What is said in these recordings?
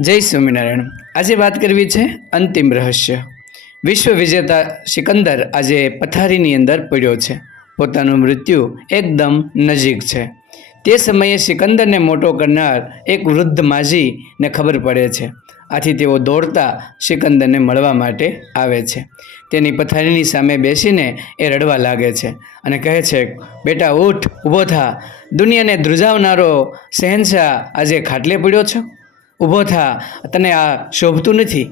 જય સ્વામિનારાયણ. આજે વાત કરવી છે અંતિમ રહસ્ય. વિશ્વ વિજેતા સિકંદર આજે પથારીની અંદર પડ્યો છે. પોતાનું મૃત્યુ એકદમ નજીક છે. તે સમયે સિકંદરને મોટો કરનાર એક વૃદ્ધ માજીને ખબર પડે છે. આથી તેઓ દોડતા સિકંદરને મળવા માટે આવે છે. તેની પથારીની સામે બેસીને એ રડવા લાગે છે અને કહે છે, બેટા ઊઠ ઊભો થા. દુનિયાને ધ્રુજાવનારો શહેનશાહ આજે ખાટલે પડ્યો છો. ઊભો થા. તને આ શોભતું નથી?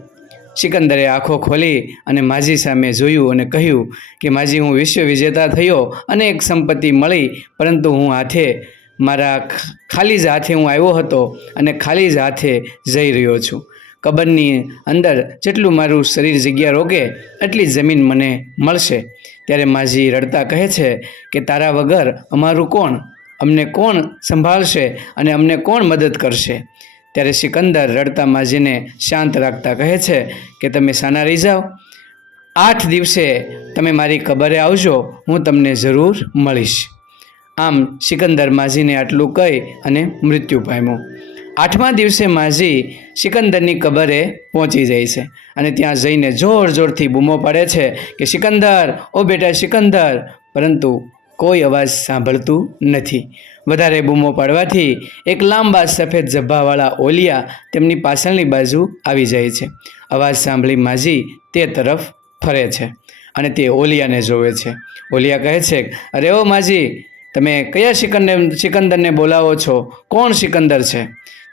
સિકંદરે આંખો ખોલી અને માજી સામે જોયું અને કહ્યું કે, માજી, હું વિશ્વ વિજેતા થયો, અનેક સંપત્તિ મળી, પરંતુ હું હાથે, મારા ખાલી જ હાથે હું આવ્યો હતો અને ખાલી જ હાથે જઈ રહ્યો છું. કબરની અંદર જેટલું મારું શરીર જગ્યા રોકે, એટલી જમીન મને મળશે. ત્યારે માજી રડતા કહે છે કે, તારા વગર અમારું કોણ? અમને કોણ સંભાળશે અને અમને કોણ મદદ કરશે? ત્યારે સિકંદર રડતા માજીને શાંત રાખતા કહે છે કે તમે સાના રહી જાઓ. આઠ દિવસે તમે મારી કબરે આવજો, હું તમને જરૂર મળીશ. આમ સિકંદર માજીને આટલું કહી અને મૃત્યુ પામ્યું. આઠમા દિવસે માજી સિકંદરની કબરે પહોંચી જાય છે અને ત્યાં જઈને જોર જોરથી બૂમો પાડે છે કે, સિકંદર, ઓ બેટા સિકંદર! પરંતુ કોઈ અવાજ સાંભળતું નથી. વધારે બૂમો પાડવાથી એક લાંબા સફેદ ઝભ્ભાવાળા ઓલિયા તેમની પાછળની બાજુ આવી જાય છે. અવાજ સાંભળી માજી તે તરફ ફરે છે અને તે ઓલિયાને જોવે છે. ઓલિયા કહે છે, અરે ઓ માજી તમે કયા સિકંદર, સિકંદરને બોલાવો છો? કોણ સિકંદર છે?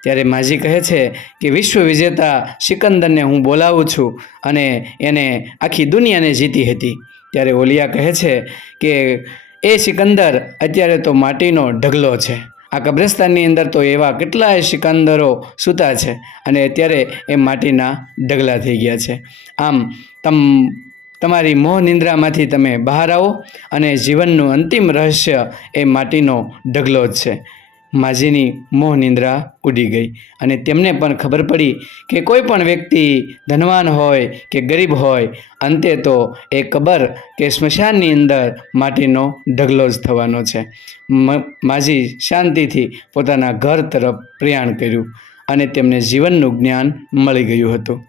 ત્યારે માજી કહે છે કે, વિશ્વ વિજેતા સિકંદરને હું બોલાવું છું અને એને આખી દુનિયાને જીતી હતી. ત્યારે ઓલિયા કહે છે કે એ સિકંદર અત્યારે તો માટીનો ઢગલો છે. આ કબ્રસ્તાનની અંદર તો એવા કેટલાય સિકંદરો સૂતા છે અને અત્યારે એ માટીના ઢગલા થઈ ગયા છે. આમ તમ, તમારી મોહ નિંદ્રામાંથી તમે બહાર આવો અને જીવનનું અંતિમ રહસ્ય એ માટીનો ઢગલો જ છે. માજીની મોહ નિંદ્રા ઉડી ગઈ. અને તેમને પણ ખબર પડી કે કોઈ પણ વ્યક્તિ ધનવાન હોય કે ગરીબ હોય, અંતે તો એ કબર કે સ્મશાનની અંદર માટીનો ઢગલો જ થવાનો છે. માજી શાંતિથી પોતાના ઘર તરફ પ્રયાણ કર્યું અને તેમને જીવનનું જ્ઞાન મળી ગયું હતું.